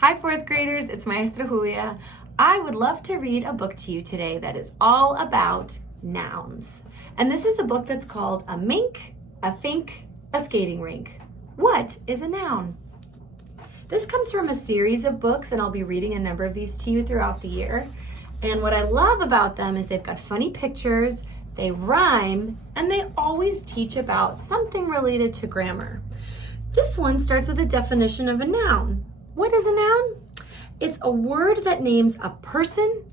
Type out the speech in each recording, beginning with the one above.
Hi, fourth graders, it's Maestra Julia. I would love to read a book to you today that is all about nouns. And this is a book that's called A Mink, a Fink, a Skating Rink. What is a noun? This comes from a series of books, and I'll be reading a number of these to you throughout the year. And what I love about them is they've got funny pictures, they rhyme, and they always teach about something related to grammar. This one starts with a definition of a noun. What is a noun? It's a word that names a person,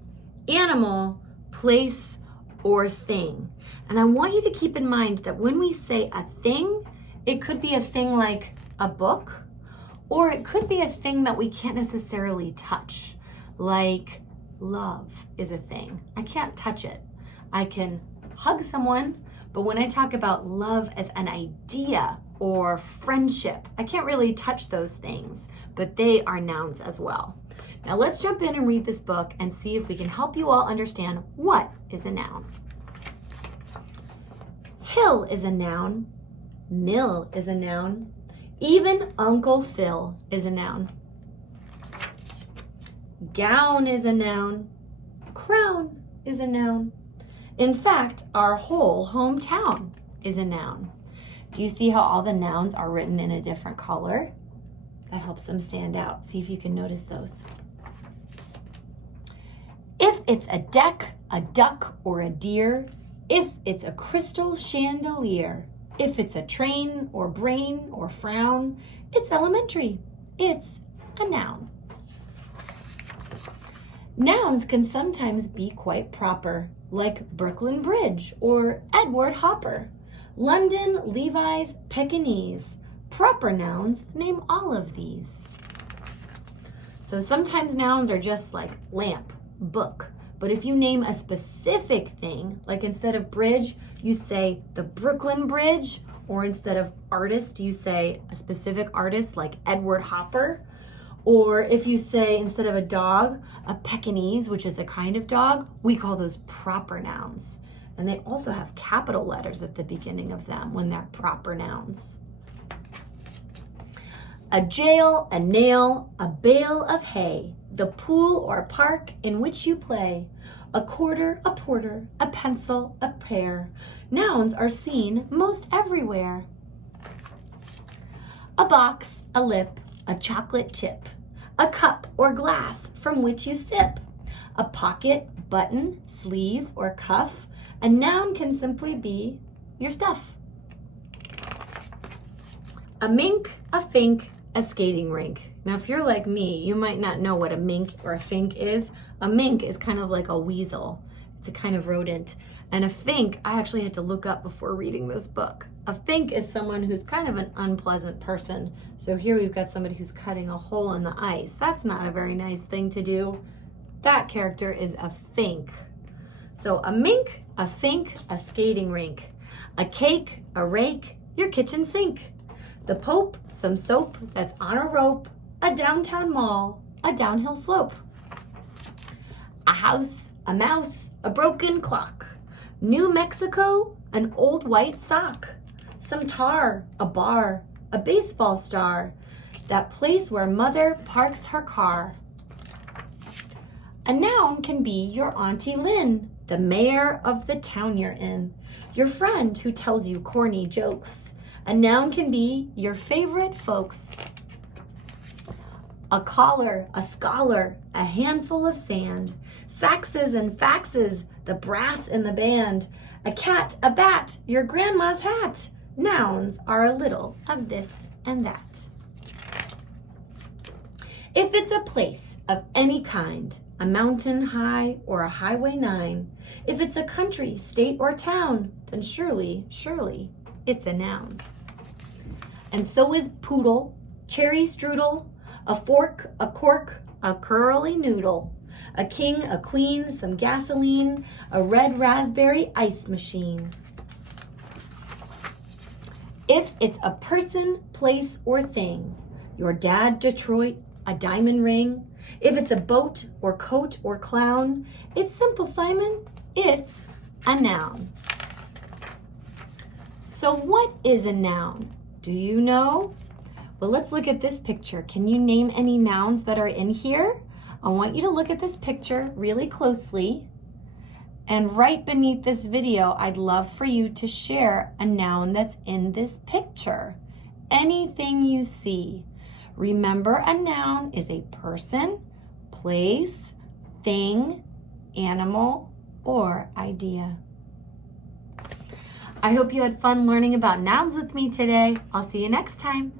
animal, place, or thing. And I want you to keep in mind that when we say a thing, it could be a thing like a book, or it could be a thing that we can't necessarily touch, like love is a thing. I can't touch it. I can hug someone, but when I talk about love as an idea or friendship, I can't really touch those things, but they are nouns as well. Now let's jump in and read this book and see if we can help you all understand what is a noun. Hill is a noun. Mill is a noun. Even Uncle Phil is a noun. Gown is a noun. Crown is a noun. In fact, our whole hometown is a noun. Do you see how all the nouns are written in a different color? That helps them stand out. See if you can notice those. If it's a deck, a duck, or a deer, if it's a crystal chandelier, if it's a train or brain or frown, it's elementary. It's a noun. Nouns can sometimes be quite proper, like Brooklyn Bridge or Edward Hopper. London, Levi's, Pekingese. Proper nouns name all of these. So sometimes nouns are just like lamp, book. But if you name a specific thing, like instead of bridge, you say the Brooklyn Bridge, or instead of artist, you say a specific artist like Edward Hopper. Or if you say instead of a dog, a Pekingese, which is a kind of dog, we call those proper nouns. And they also have capital letters at the beginning of them when they're proper nouns. A jail, a nail, a bale of hay, the pool or park in which you play, a quarter, a porter, a pencil, a pear. Nouns are seen most everywhere. A box, a lip, a chocolate chip, a cup or glass from which you sip, a pocket, button, sleeve, or cuff. A noun can simply be your stuff. A mink, a fink, a skating rink. Now, if you're like me, you might not know what a mink or a fink is. A mink is kind of like a weasel. It's a kind of rodent. And a fink, I actually had to look up before reading this book. A fink is someone who's kind of an unpleasant person. So here we've got somebody who's cutting a hole in the ice. That's not a very nice thing to do. That character is a fink. So a mink, a fink, a skating rink. A cake, a rake, your kitchen sink. The Pope, some soap that's on a rope. A downtown mall, a downhill slope. A house, a mouse, a broken clock. New Mexico, an old white sock. Some tar, a bar, a baseball star. That place where mother parks her car. A noun can be your Auntie Lynn, the mayor of the town you're in. Your friend who tells you corny jokes. A noun can be your favorite folks. A collar, a scholar, a handful of sand. Saxes and faxes, the brass in the band. A cat, a bat, your grandma's hat. Nouns are a little of this and that. If it's a place of any kind, a mountain high or a highway 9, if it's a country, state, or town, then surely, surely, it's a noun. And so is poodle, cherry strudel, a fork, a cork, a curly noodle, a king, a queen, some gasoline, a red raspberry ice machine. If it's a person, place, or thing, your dad, Detroit, a diamond ring. If it's a boat or coat or clown, it's simple, Simon, it's a noun. So what is a noun? Do you know? But let's look at this picture. Can you name any nouns that are in here? I want you to look at this picture really closely. And right beneath this video, I'd love for you to share a noun that's in this picture. Anything you see. Remember, a noun is a person, place, thing, animal, or idea. I hope you had fun learning about nouns with me today. I'll see you next time.